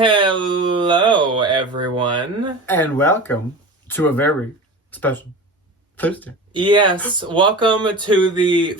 Hello, everyone. And welcome to a very special Thursday. Yes, welcome to the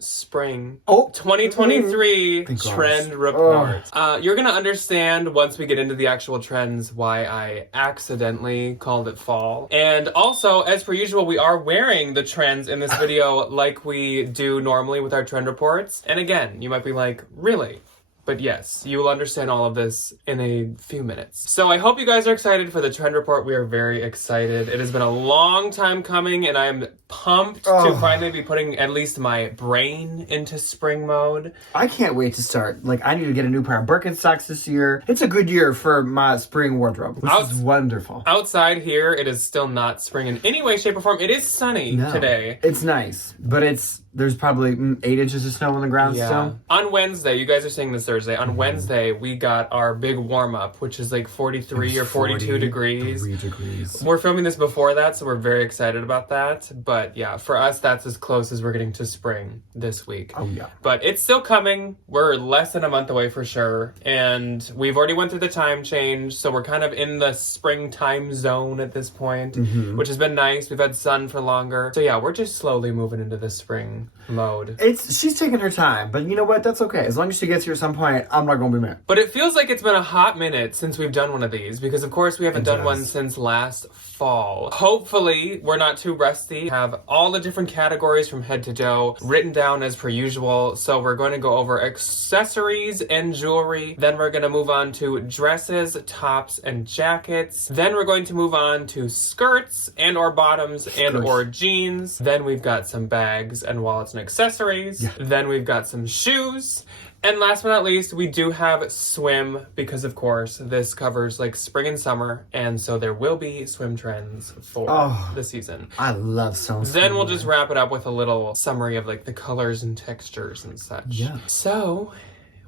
spring 2023 trend report. You're going to understand once we get into the actual trends why I accidentally called it fall. And also, as per usual, we are wearing the trends in this video like we do normally with our trend reports. And again, you might be like, really? But yes, you will understand all of this in a few minutes. So I hope you guys are excited for the trend report. We are very excited. It has been a long time coming, and I'm pumped to finally be putting at least my brain into spring mode. I can't wait to start. I need to get a new pair of Birkenstocks this year. It's a good year for my spring wardrobe, which is wonderful. Outside here, it is still not spring in any way, shape, or form. It is sunny today. It's nice, but there's probably 8 inches of snow on the ground still. On Wednesday, you guys are seeing this Thursday. On Wednesday, we got our big warm-up, which is 43 or 42 degrees. 3 degrees. We're filming this before that, so we're very excited about that. But yeah, for us, that's as close as we're getting to spring this week. Oh yeah. But it's still coming. We're less than a month away for sure. And we've already went through the time change, so we're kind of in the springtime zone at this point, which has been nice. We've had sun for longer. So yeah, we're just slowly moving into the spring mode. She's taking her time, but you know what? That's okay. As long as she gets here at some point, I'm not gonna be mad. But it feels like it's been a hot minute since we've done one of these, because of course we haven't done one since last fall. Hopefully we're not too rusty. Have all the different categories from head to toe written down as per usual. So we're going to go over accessories and jewelry. Then we're going to move on to dresses, tops, and jackets. Then we're going to move on to skirts and or bottoms and or jeans. Then we've got some bags and wallets and accessories. Yeah. Then we've got some shoes. And last but not least, we do have swim, because of course this covers spring and summer, and so there will be swim trends for the season. I love swim. Then we'll just wrap it up with a little summary of the colors and textures and such. Yeah. So,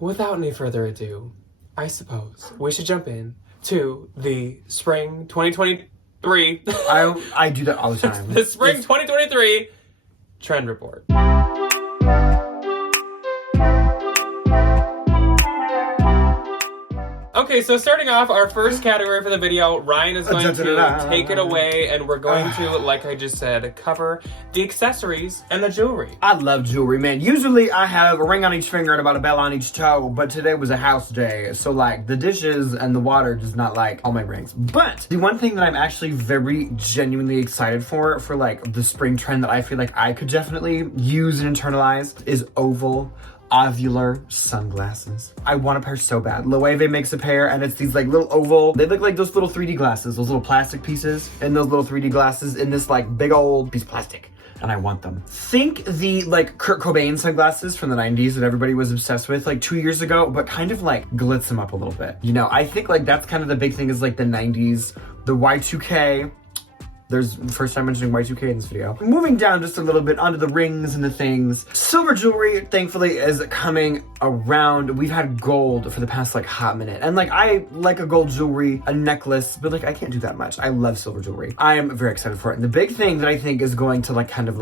without any further ado, I suppose we should jump in to the spring 2023. I do that all the time. The spring 2023 trend report. Okay, so starting off, our first category for the video, Ryan is going to take it away, and we're going to, like I just said, cover the accessories and the jewelry. I love jewelry, man. Usually I have a ring on each finger and about a bell on each toe, but today was a house day, so the dishes and the water does not like all my rings. But the one thing that I'm actually very genuinely excited for the spring trend that I feel like I could definitely use and internalize is oval ovular sunglasses. I want a pair so bad. Loewe makes a pair, and it's these little oval, they look like those little 3D glasses, those little plastic pieces, and those little 3D glasses in this big old piece of plastic. And I want them. Think the Kurt Cobain sunglasses from the 90s that everybody was obsessed with 2 years ago, but kind of glitz them up a little bit. You know, I think that's kind of the big thing is the 90s, the Y2K. There's the first time mentioning Y2K in this video. Moving down just a little bit onto the rings and the things. Silver jewelry, thankfully, is coming around. We've had gold for the past hot minute. And I like a gold jewelry, a necklace, but I can't do that much. I love silver jewelry. I am very excited for it. And the big thing that I think is going to kind of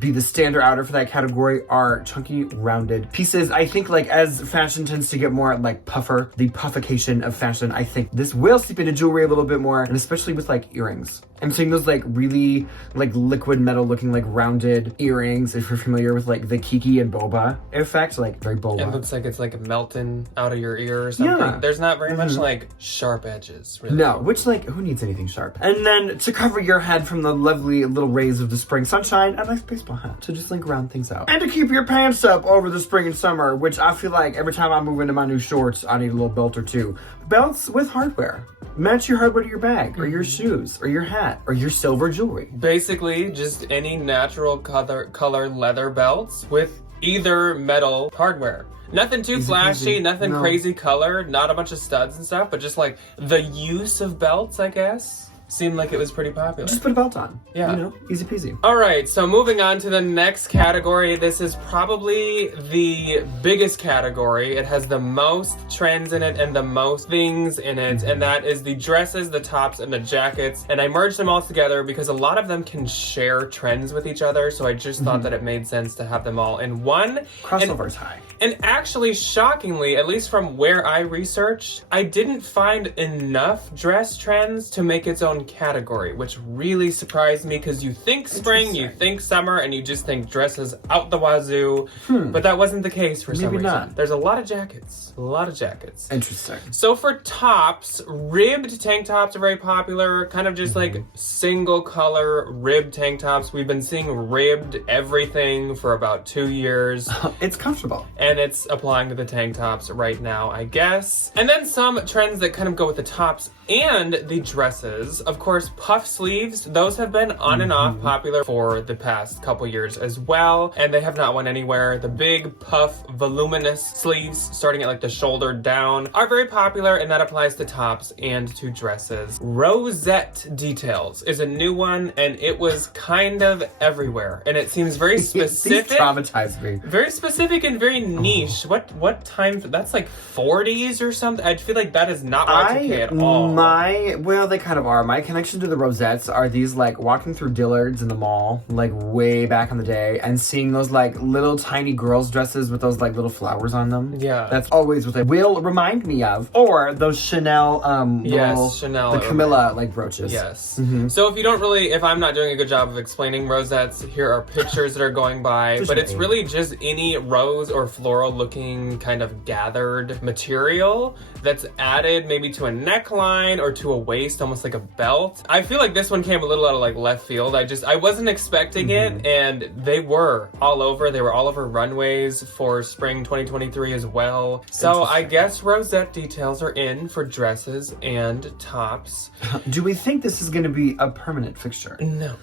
be the standard outer for that category are chunky, rounded pieces. I think as fashion tends to get more puffer, the puffication of fashion, I think this will seep into jewelry a little bit more, and especially with earrings. I'm seeing those really liquid metal looking rounded earrings, if you're familiar with the Kiki and boba effect, very boba. It looks like it's melting out of your ear or something. Yeah. There's not very much sharp edges, really. No, which who needs anything sharp? And then to cover your head from the lovely little rays of the spring sunshine, a nice baseball hat to just round things out. And to keep your pants up over the spring and summer, which I feel every time I move into my new shorts, I need a little belt or two. Belts with hardware. Match your hardware to your bag, or your shoes, or your hat, or your silver jewelry. Basically, just any natural color leather belts with either metal hardware. Nothing too flashy, nothing crazy color, not a bunch of studs and stuff, but just the use of belts, I guess. seemed like it was pretty popular. Just put a belt on. Yeah. You know, easy peasy. All right, so moving on to the next category. This is probably the biggest category. It has the most trends in it and the most things in it, and that is the dresses, the tops, and the jackets. And I merged them all together because a lot of them can share trends with each other, so I just thought that it made sense to have them all in one. Crossovers high. And actually, shockingly, at least from where I researched, I didn't find enough dress trends to make its own category, which really surprised me because you think spring, you think summer, and you just think dresses out the wazoo. But that wasn't the case for some reason. Not. There's a lot of jackets. A lot of jackets. Interesting. So for tops, ribbed tank tops are very popular, kind of just like single color ribbed tank tops. We've been seeing ribbed everything for about 2 years. It's comfortable. And it's applying to the tank tops right now, I guess. And then some trends that kind of go with the tops and the dresses. Of course, puff sleeves, those have been on and off popular for the past couple years as well, and they have not went anywhere. The big puff voluminous sleeves starting at like the shoulder down are very popular, and that applies to tops and to dresses. Rosette details is a new one, and it was kind of everywhere, and it seems very specific. These traumatized me. Very specific and very niche. What time? That's like 40s or something. I feel like that is not Y2K at all. Well, they kind of are. My connection to the Rosettes are these like walking through Dillard's in the mall, like way back in the day, and seeing those like little tiny girls' dresses with those like little flowers on them. Yeah. That's always what they will remind me of. Or those Chanel, Chanel. the Camilla like brooches. Yes. So if I'm not doing a good job of explaining rosettes, here are pictures that are going by, but it's really just any rose or floral looking kind of gathered material that's added maybe to a neckline or to a waist, almost like a belt. I feel like this one came a little out of like left field. I wasn't expecting it, and they were all over. They were all over runways for spring 2023 as well. So I guess rosette details are in for dresses and tops. Do we think this is going to be a permanent fixture? No.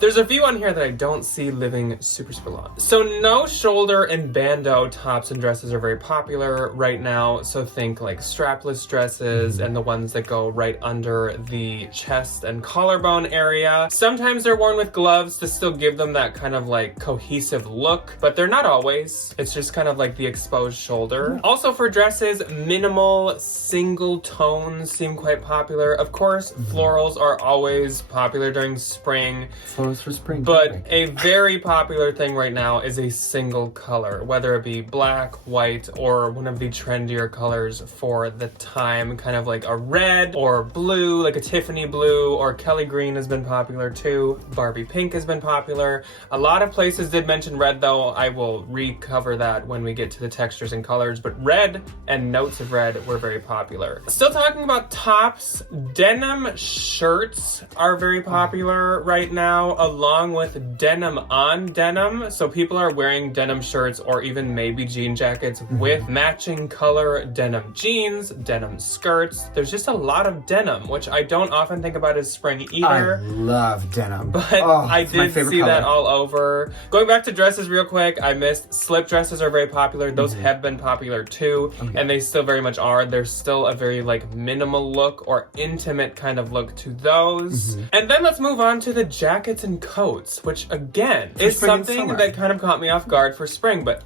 There's a few on here that I don't see living super long. So no shoulder and bandeau tops and dresses are very popular right now. So think like strapless dresses and the ones that go right under the chest and collarbone area. Sometimes they're worn with gloves to still give them that kind of like cohesive look, but they're not always. It's just kind of like the exposed shoulder. Also for dresses, minimal single tones seem quite popular. Of course, florals are always popular during spring. Florals for spring. But a very popular thing right now is a single color, whether it be black, white, or one of the trendier colors for the time, kind of like a red or blue, like a Tiffany blue, or Kelly green has been popular too. Barbie pink has been popular. A lot of places did mention red though. I will recover that when we get to the textures and colors, but red and notes of red were very popular. Still talking about tops, denim shirts are very popular right now, along with denim on denim. So people are wearing denim shirts or even maybe jean jackets with matching color denim jeans, denim skirts. There's just a lot of denim, which I don't often think about as spring either. I love denim. But I did see that all over. Going back to dresses real quick, I missed slip dresses are very popular. Those have been popular too, and they still very much are. There's still a very like minimal look or intimate kind of look to those. And then let's move on to the jackets and coats, which again is something that kind of caught me off guard for spring, but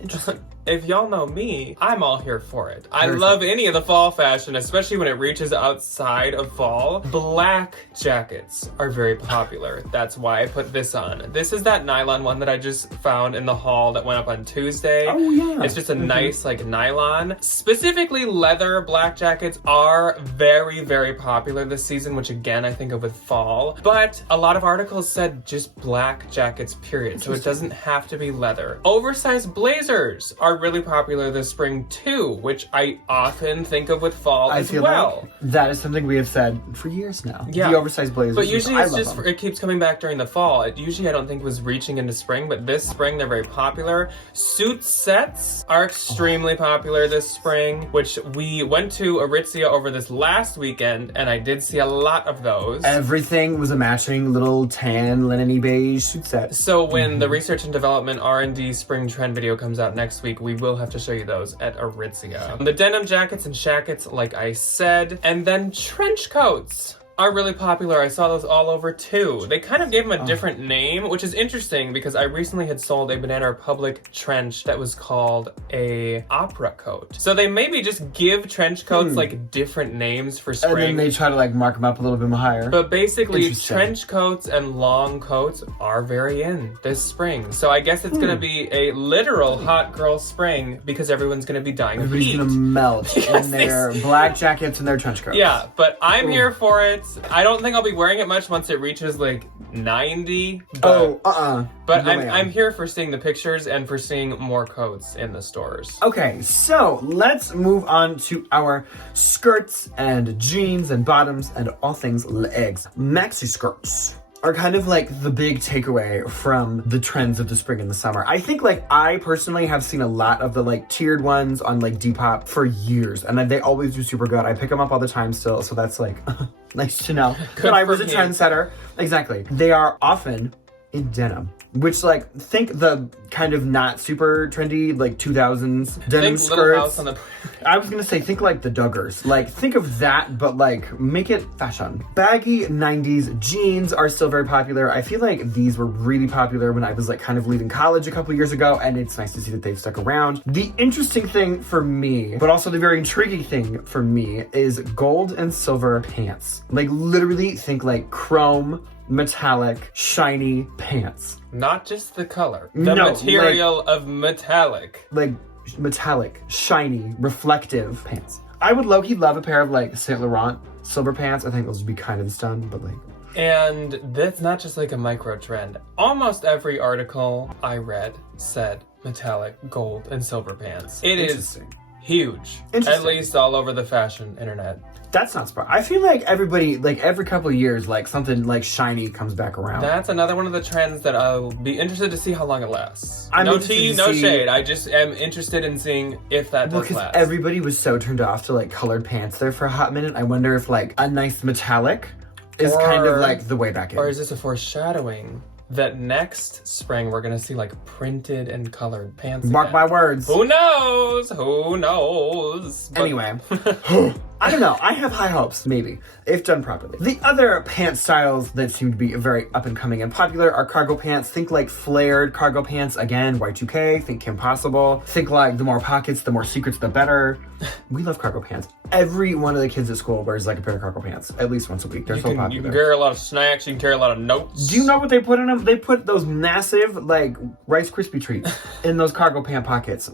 if y'all know me, I'm all here for it. I love any of the fall fashion, especially when it reaches outside of fall. Black jackets are very popular. That's why I put this on. This is that nylon one that I just found in the haul that went up on Tuesday. Oh yeah. It's just a nice like nylon. Specifically leather black jackets are very, very popular this season, which again, I think of with fall. But a lot of articles said just black jackets, period. So it doesn't have to be leather. Oversized blazers are really popular this spring too, which I often think of with fall as well. Like that is something we have said for years now. Yeah. The oversized blazers. But usually it's just, it keeps coming back during the fall. It usually I don't think was reaching into spring, but this spring they're very popular. Suit sets are extremely popular this spring, which we went to Aritzia over this last weekend, and I did see a lot of those. Everything was a matching little tan linen-y beige suit set. So when the research and development R&D spring trend video comes out next week, we will have to show you those at Aritzia. The denim jackets and shackets, like I said, and then trench coats. are really popular. I saw those all over too. They kind of gave them a different name, which is interesting because I recently had sold a Banana Republic trench that was called a opera coat. So they maybe just give trench coats like different names for spring. And then they try to like mark them up a little bit higher. But basically, trench coats and long coats are very in this spring. So I guess it's gonna be a literal hot girl spring because everyone's gonna be dying of heat. Everybody's gonna melt in their black jackets and their trench coats. Yeah, but I'm here for it. I don't think I'll be wearing it much once it reaches like 90. But, But I'm here for seeing the pictures and for seeing more coats in the stores. Okay, so let's move on to our skirts and jeans and bottoms and all things legs. Maxi skirts are kind of like the big takeaway from the trends of the spring and the summer. I think like I personally have seen a lot of the like tiered ones on like Depop for years, and they always do super good. I pick them up all the time still, so that's like nice to know. But I was a trendsetter. Exactly. They are often in denim. Which, like, think the kind of not super trendy, like, 2000s denim skirts. Little House on the... I was gonna say, think like the Duggars. Like, think of that, but, like, make it fashion. Baggy 90s jeans are still very popular. I feel like these were really popular when I was, like, kind of leaving college a couple years ago, and it's nice to see that they've stuck around. The interesting thing for me, but also the very intriguing thing for me, is gold and silver pants. Like, literally think, like, chrome, metallic, shiny pants. Not just the color. The material of metallic. Like metallic, shiny, reflective pants. I would low-key love a pair of like Saint Laurent silver pants. I think those would be kind of stun, but like... And that's not just like a micro trend. Almost every article I read said metallic, gold, and silver pants. It is huge. At least all over the fashion internet. That's not surprising. I feel like everybody, like every couple of years, like something like shiny comes back around. That's another one of the trends that I'll be interested to see how long it lasts. I'm no tea, no shade. I just am interested in seeing if that does last. Everybody was so turned off to like colored pants there for a hot minute. I wonder if like a nice metallic is kind of like the way back in. Or is this a foreshadowing that next spring we're gonna see like printed and colored pants Mark my words. Who knows? Who knows? But... Anyway. I don't know. I have high hopes, maybe, if done properly. The other pant styles that seem to be very up and coming and popular are cargo pants. Think like flared cargo pants. Again, Y2K. Think Kim Possible. Think like the more pockets, the more secrets, the better. We love cargo pants. Every one of the kids at school wears like a pair of cargo pants at least once a week. They're so popular. You can carry a lot of snacks. You can carry a lot of notes. Do you know what they put in them? They put those massive like Rice Krispie treats in those cargo pant pockets.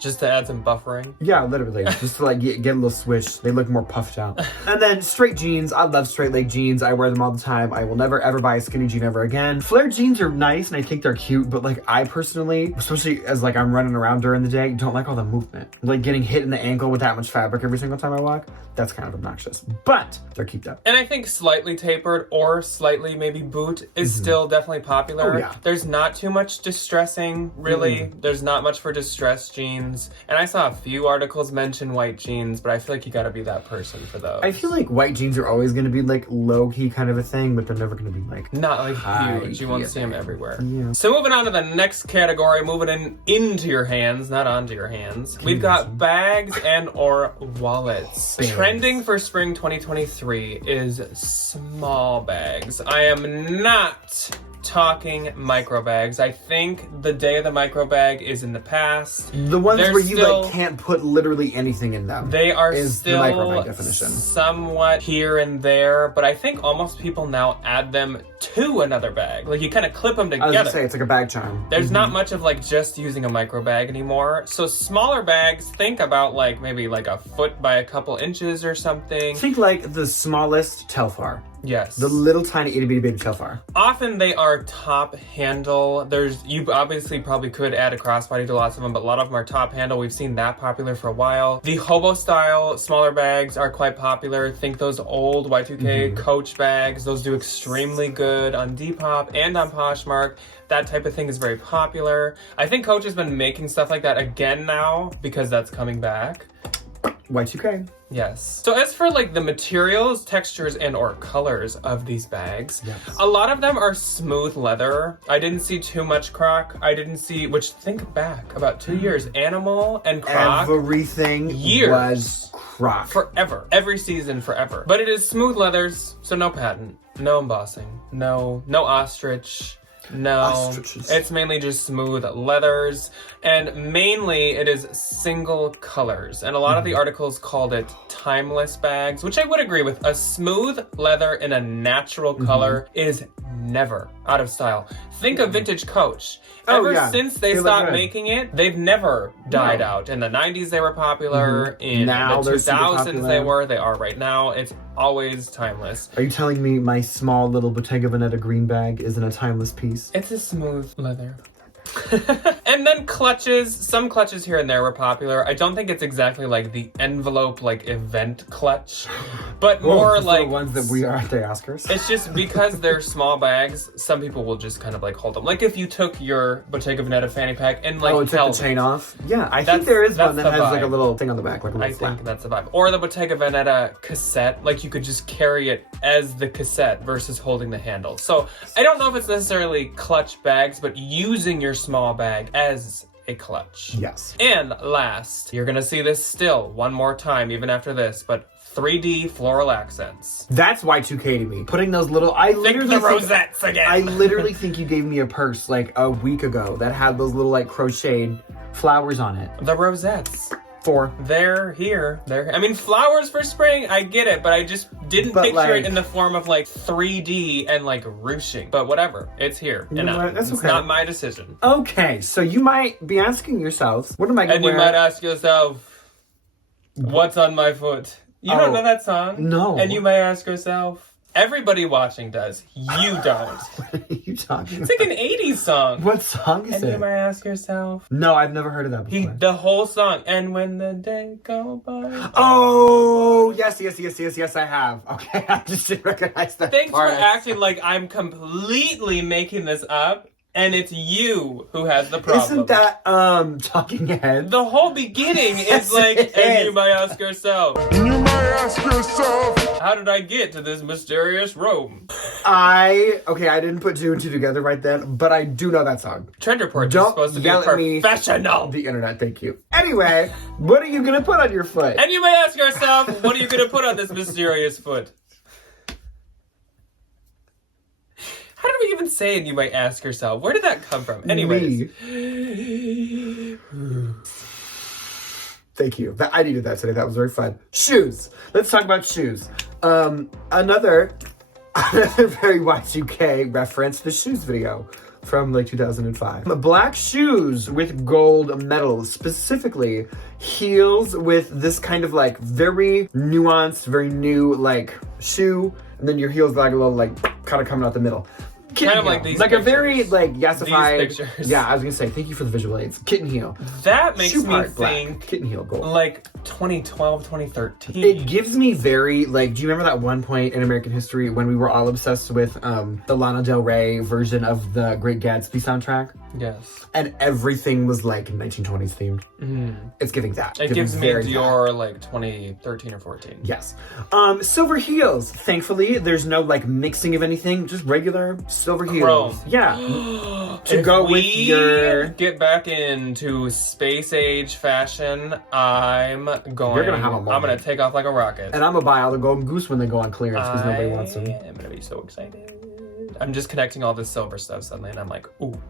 Just to add some buffering? Yeah, literally. Just to like get a little switch. They look more puffed out. And then straight jeans. I love straight leg jeans. I wear them all the time. I will never ever buy a skinny jean ever again. Flared jeans are nice and I think they're cute, but like I personally, especially as like I'm running around during the day, don't like all the movement. Like getting hit in the ankle with that much fabric every single time I walk. That's kind of obnoxious. But they're cute up. And I think slightly tapered or slightly maybe boot is still definitely popular. Oh, yeah. There's not too much distressing, really. There's not much for distressed jeans. And I saw a few articles mention white jeans, but I feel like you gotta be that person for those. I feel like white jeans are always going to be like low-key kind of a thing, but they're never going to be like not like huge. You won't see them everywhere. Yeah. So moving on to the next category, moving into your hands, not onto your hands. We've got bags and or wallets. Trending for spring 2023 is small bags. I am not talking micro bags. I think the day of the micro bag is in the past. The ones where you like can't put literally anything in them. They are still the micro bag definition. Somewhat here and there, but I think almost people now add them to another bag. Like you kind of clip them together. I was gonna say it's like a bag charm. There's not much of like just using a micro bag anymore. So smaller bags, think about like maybe like a foot by a couple inches or something. Think like the smallest Telfar. Yes. The little tiny itty bitty baby Telfar. Often they are top handle. You obviously probably could add a crossbody to lots of them, but a lot of them are top handle. We've seen that popular for a while. The hobo style smaller bags are quite popular. Think those old Y2K Coach bags. Those do extremely good on Depop and on Poshmark. That type of thing is very popular. I think Coach has been making stuff like that again now because that's coming back. Y2K. Yes. So as for like the materials, textures, and or colors of these bags, a lot of them are smooth leather. I didn't see too much croc. I didn't see, which think back about 2 years, animal and croc. Everything was rock. Forever. Every season, forever. But it is smooth leathers, so no patent, no embossing, no ostrich. No, Ostriches. It's mainly just smooth leathers, and mainly it is single colors. And a lot of the articles called it timeless bags, which I would agree with. A smooth leather in a natural color is never out of style. Think of vintage Coach. Ever since they stopped making it, they've never died out. In the 90s they were popular, in now the 2000s they are right now. It's always timeless. Are you telling me my small little Bottega Veneta green bag isn't a timeless piece? It's a smooth leather. And then clutches. Some clutches here and there were popular. I don't think it's exactly like the envelope, like event clutch, but more like the ones that we are at the Oscars. It's just because they're small bags, some people will just kind of like hold them. Like if you took your Bottega Veneta fanny pack and like took the chain off. Yeah, I think there is one that has like a little thing on the back, like a little flap. I think that's the vibe. Or the Bottega Veneta cassette, like you could just carry it as the cassette versus holding the handle. So I don't know if it's necessarily clutch bags, but using your small bag as a clutch. Yes. And last, you're gonna see this still one more time even after this, but 3D floral accents. That's Y2K to me. Putting those little, the rosettes again. I literally think you gave me a purse like a week ago that had those little like crocheted flowers on it. The rosettes. 4. They're here. I mean, flowers for spring, I get it, but I just didn't picture it in the form of like 3D and like ruching. But whatever, it's here. And that's it's not my decision. Okay, so you might be asking yourselves, what am I going to wear? And you might ask yourself, what's on my foot? You don't know that song? No. And you may ask yourself, everybody watching does. You don't. What are you talking It's like an 80s song. What song is and it? And you may ask yourself. No, I've never heard of that before. The whole song. And when the day go by. Oh, yes, I have. Okay, I just didn't recognize that Thanks part. for acting like I'm completely making this up. And it's you who has the problem. Isn't that, Talking Heads? The whole beginning is like, and you might ask yourself. And you might ask yourself, how did I get to this mysterious room? I didn't put 2 and 2 together right then, but I do know that song. Trend Report is supposed to be professional. The internet, thank you. Anyway, what are you gonna put on your foot? And you may ask yourself, what are you gonna put on this mysterious foot? How did we even say and you might ask yourself? Where did that come from? Anyways. Thank you. I needed that today. That was very fun. Shoes. Let's talk about shoes. Another very Y2K reference, the shoes video from like 2005. Black shoes with gold medals, specifically heels with this kind of like very nuanced, very new like shoe, and then your heels like a little like kind of coming out the middle. Kitten kind of heel. like these like pictures. A very like yassified These pictures. Yeah, I was gonna say thank you for the visual aids. Kitten heel. That makes Shoe me part, think black. Kitten heel gold. like 2012, 2013. It gives me very like, do you remember that one point in American history when we were all obsessed with the Lana Del Rey version of the Great Gatsby soundtrack? Yes. And everything was like 1920s themed. It's giving that. It gives me Dior like 2013 or 14. Yes. Silver heels. Thankfully, there's no like mixing of anything. Just regular silver heels. Chrome. Yeah. To go with your... get back into space age fashion, I'm gonna have a moment. I'm gonna take off like a rocket. And I'm gonna buy all the Golden Goose when they go on clearance because nobody wants them. I'm gonna be so excited. I'm just connecting all this silver stuff suddenly, and I'm like, ooh,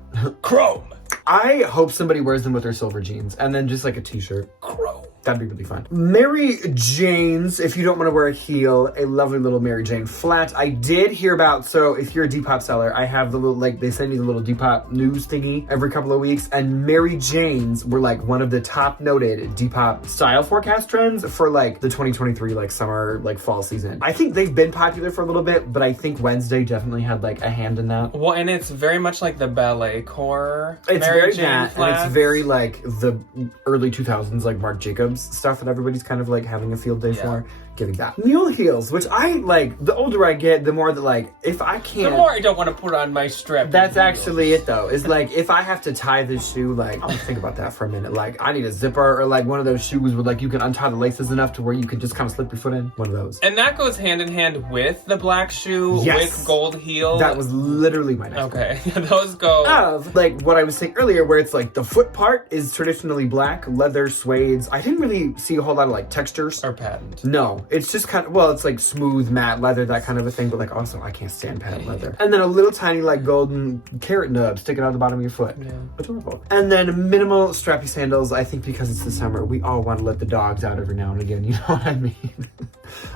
chrome. I hope somebody wears them with their silver jeans and then just like a t-shirt. Chrome. That'd be really fun. Mary Jane's, if you don't want to wear a heel, a lovely little Mary Jane flat. I did hear about, so if you're a Depop seller, I have the little, like, they send you the little Depop news thingy every couple of weeks, and Mary Jane's were, like, one of the top noted Depop style forecast trends for, like, the 2023, like, summer, like, fall season. I think they've been popular for a little bit, but I think Wednesday definitely had, like, a hand in that. Well, and it's very much like the ballet core. It's Mary very Jane that, flats. and it's very, like, the early 2000s, like, Marc Jacobs stuff that everybody's kind of like having a field day for, giving that. Mule heels, which I like, the older I get, the more that like, if I can't... The more I don't want to put on my strap. That's actually it though, is like, if I have to tie this shoe, like, I'm gonna think about that for a minute. Like, I need a zipper or like one of those shoes where like you can untie the laces enough to where you can just kind of slip your foot in. One of those. And that goes hand in hand with the black shoe with gold heel. That was literally my next one. Those go... Of, like, what I was saying earlier, where it's like, the foot part is traditionally black, leather, suedes. I didn't didn't really see a whole lot of like textures. Or patent. No, it's just kind of, well, it's like smooth matte leather, that kind of a thing, but like also I can't stand patent leather. And then a little tiny like golden carrot nub sticking out the bottom of your foot. Yeah. Adorable. And then minimal strappy sandals. I think because it's the summer, we all want to let the dogs out every now and again. You know what I mean?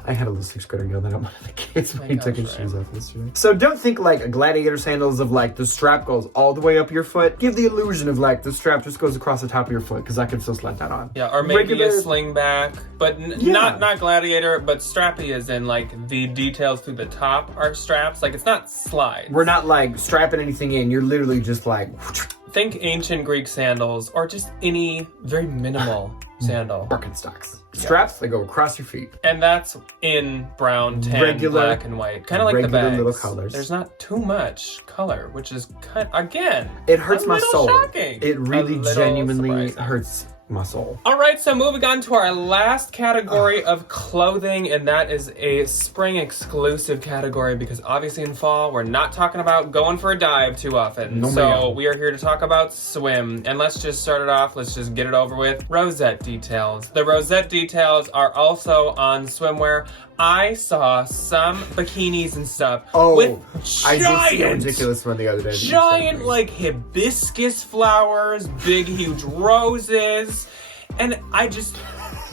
I had a little 6th grader yell that at one of the kids when he took his shoes off yesterday. So don't think like gladiator sandals of like the strap goes all the way up your foot. Give the illusion of like the strap just goes across the top of your foot, because I can still slide that on. Yeah, or maybe a slingback, but not gladiator, but strappy as in like the details through the top are straps. Like it's not slides. We're not like strapping anything in. You're literally just like... Think ancient Greek sandals or just any very minimal sandal. Birkenstocks. Straps that go across your feet. And that's in brown, tan, black, and white. Kind of like the bags. Little colors. There's not too much color, which is kind again, it hurts my soul. Shocking. It really genuinely hurts my soul. All right, so moving on to our last category of clothing, and that is a spring exclusive category, because obviously in fall we're not talking about going for a dive too often. So we are here to talk about swim, and let's just start it off. Let's just get it over with. Rosette details. The rosette details are also on swimwear. I saw some bikinis and stuff with I did see a ridiculous one the other day. Giant, like, hibiscus flowers, big, huge roses, and I just...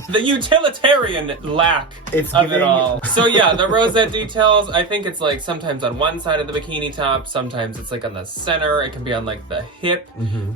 the utilitarian lack of it all. So yeah, the rosette details, I think it's like sometimes on one side of the bikini top, sometimes it's like on the center, it can be on like the hip,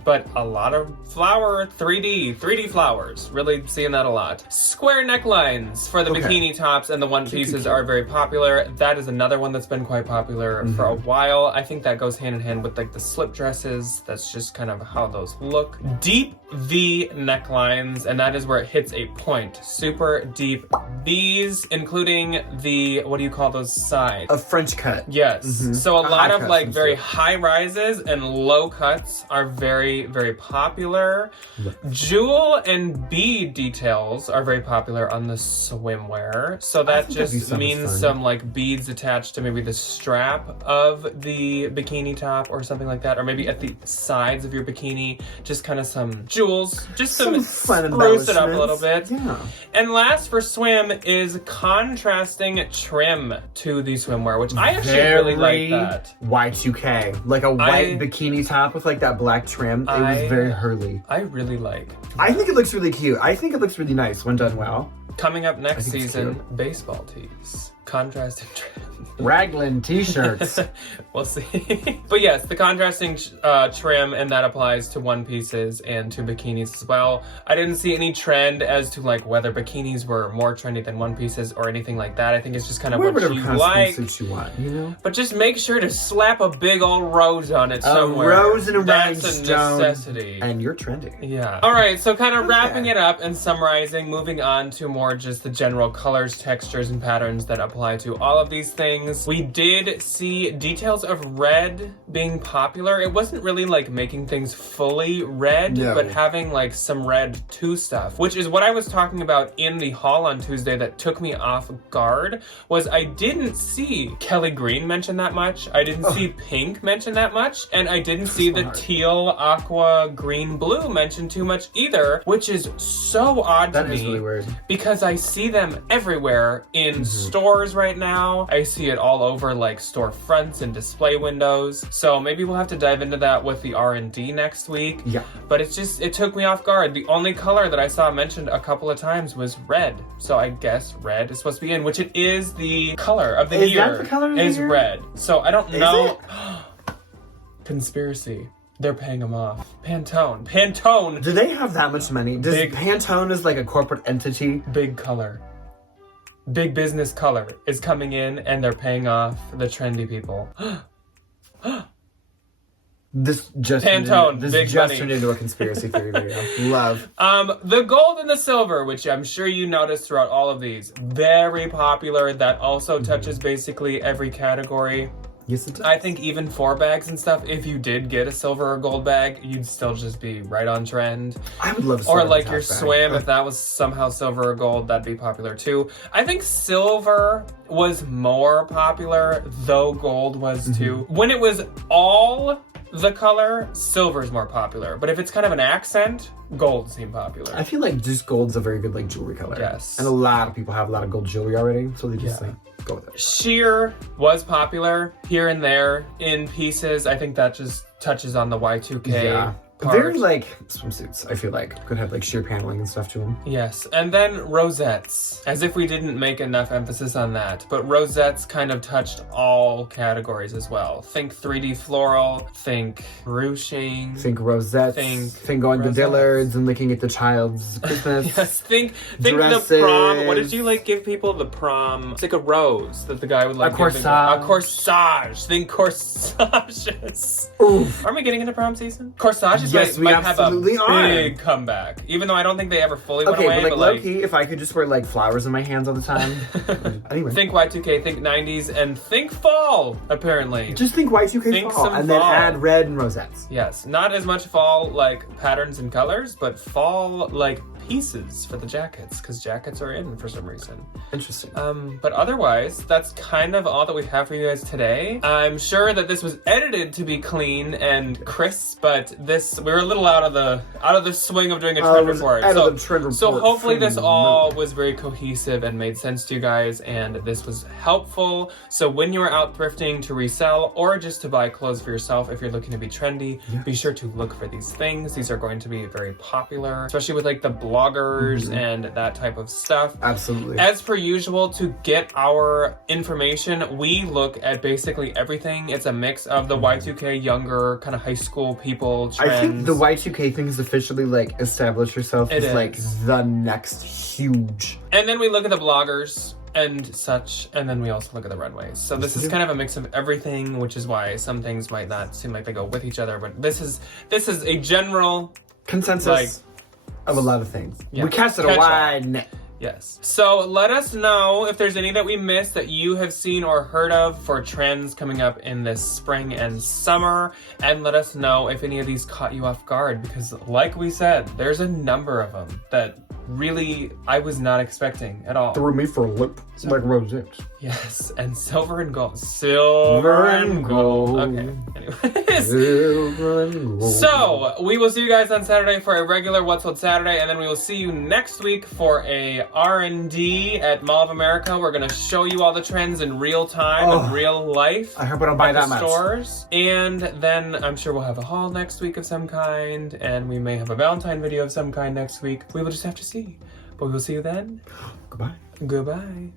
but a lot of flower, 3D flowers, really seeing that a lot. Square necklines for the bikini tops and the one pieces are very popular. That is another one that's been quite popular for a while. I think that goes hand in hand with like the slip dresses. That's just kind of how those look. Deep V necklines, and that is where it hits a point. Super deep V's, including the, what do you call those sides? A French cut. Yes. So a lot of like very high rises and low cuts are very, very popular. Jewel and bead details are very popular on the swimwear. So that just means some like beads attached to maybe the strap of the bikini top or something like that. Or maybe at the sides of your bikini, just kind of some jewels, just to spruce it up a little bit. Yeah. And last for swim is contrasting trim to the swimwear, which I actually really like that. Y2K. Like a white bikini top with like that black trim. It was very Hurley. I really like that. I think it looks really cute. I think it looks really nice when done well. Coming up next season, baseball tees. Contrasting trim. Raglan t-shirts. We'll see. But yes, the contrasting trim, and that applies to one pieces and to bikinis as well. I didn't see any trend as to like whether bikinis were more trendy than one pieces or anything like that. I think it's just kind of what you like. You want, you know? But just make sure to slap a big old rose on it somewhere. A rose and a That's rhinestone. a necessity. And you're trending. Yeah. All right, so kind of wrapping it up and summarizing, moving on to more just the general colors, textures, and patterns that apply to all of these things. We did see details of red being popular. It wasn't really like making things fully red, but having like some red to stuff, which is what I was talking about in the haul on Tuesday that took me off guard, was I didn't see Kelly Green mention that much. I didn't see pink mention that much. And I didn't see the teal, aqua, green, blue mentioned too much either, which is so odd to me. That is really weird. Because I see them everywhere in stores right now. I see it all over like store fronts and display windows. So maybe we'll have to dive into that with the R&D next week. Yeah. But it's just, it took me off guard. The only color that I saw mentioned a couple of times was red. So I guess red is supposed to be in, which it is the color of the year. Is that the color of the year? Red. So I don't know. Conspiracy. They're paying them off. Pantone. Do they have that much money? Does Pantone is like a corporate entity? Big color. Big business color is coming in and they're paying off the trendy people. This just Pantone, turned into a conspiracy theory video. Love. The gold and the silver, which I'm sure you noticed throughout all of these, very popular. That also touches basically every category. Yes, it does. I think even for bags and stuff, if you did get a silver or gold bag, you'd still just be right on trend. I would love a silver. Or like your swim, if that was somehow silver or gold, that'd be popular too. I think silver was more popular, though gold was too. When it was all the color, silver is more popular. But if it's kind of an accent, gold seem popular. I feel like just gold's a very good like jewelry color. Yes. And a lot of people have a lot of gold jewelry already, so they just Yeah. like go with it. Sheer was popular here and there in pieces. I think that just touches on the Y2K Yeah. part. Very like swimsuits, I feel like. Could have like sheer paneling and stuff to them. Yes, and then rosettes. As if we didn't make enough emphasis on that, but rosettes kind of touched all categories as well. Think 3D floral, think ruching. Think rosettes. Think going rosettes. to Dillard's and looking at the child's Christmas. Yes, think Dresses. the prom. What did you like give people? The prom. It's like a rose that the guy would like. A give the- corsage. A corsage. Think corsages. Oof. Aren't we getting into prom season? Corsages Yes, we might have a absolutely are. big comeback. Even though I don't think they ever fully went Okay, away. but like low-key, if I could just wear like flowers in my hands all the time. Anyway. Think Y2K, think 90s, and think fall, apparently. Just think Y2K Think fall, some and then fall. add red and rosettes. Yes, not as much fall like patterns and colors, but fall like pieces for the jackets, because jackets are in for some reason. Interesting. But otherwise, that's kind of all that we have for you guys today. I'm sure that this was edited to be clean and crisp, but we were a little out of the swing of doing a trend report. So hopefully this all was very cohesive and made sense to you guys, and this was helpful. So when you are out thrifting to resell or just to buy clothes for yourself, if you're looking to be trendy, be sure to look for these things. These are going to be very popular, especially with like the bloggers and that type of stuff. Absolutely. As per usual, to get our information, we look at basically everything. It's a mix of the Y2K younger kind of high school people trends. I think the Y2K thing has officially like established herself as like the next huge. And then we look at the bloggers and such, and then we also look at the runways. So this is kind of a mix of everything, which is why some things might not seem like they go with each other, but this is a general consensus like, of a lot of things. Yeah. We cast it a wide net. Yes. So let us know if there's any that we missed that you have seen or heard of for trends coming up in this spring and summer. And let us know if any of these caught you off guard, because like we said, there's a number of them that really I was not expecting at all. Threw me for a loop like rosettes. Yes, and silver and gold. Silver and gold. Okay, anyways. Silver and gold. So, we will see you guys on Saturday for a regular What's Sold Saturday, and then we will see you next week for a R&D at Mall of America. We're going to show you all the trends in real time and real life. I hope I don't buy at that the much. Stores. And then I'm sure we'll have a haul next week of some kind, and we may have a Valentine video of some kind next week. We will just have to see. But we will see you then. Goodbye. Goodbye.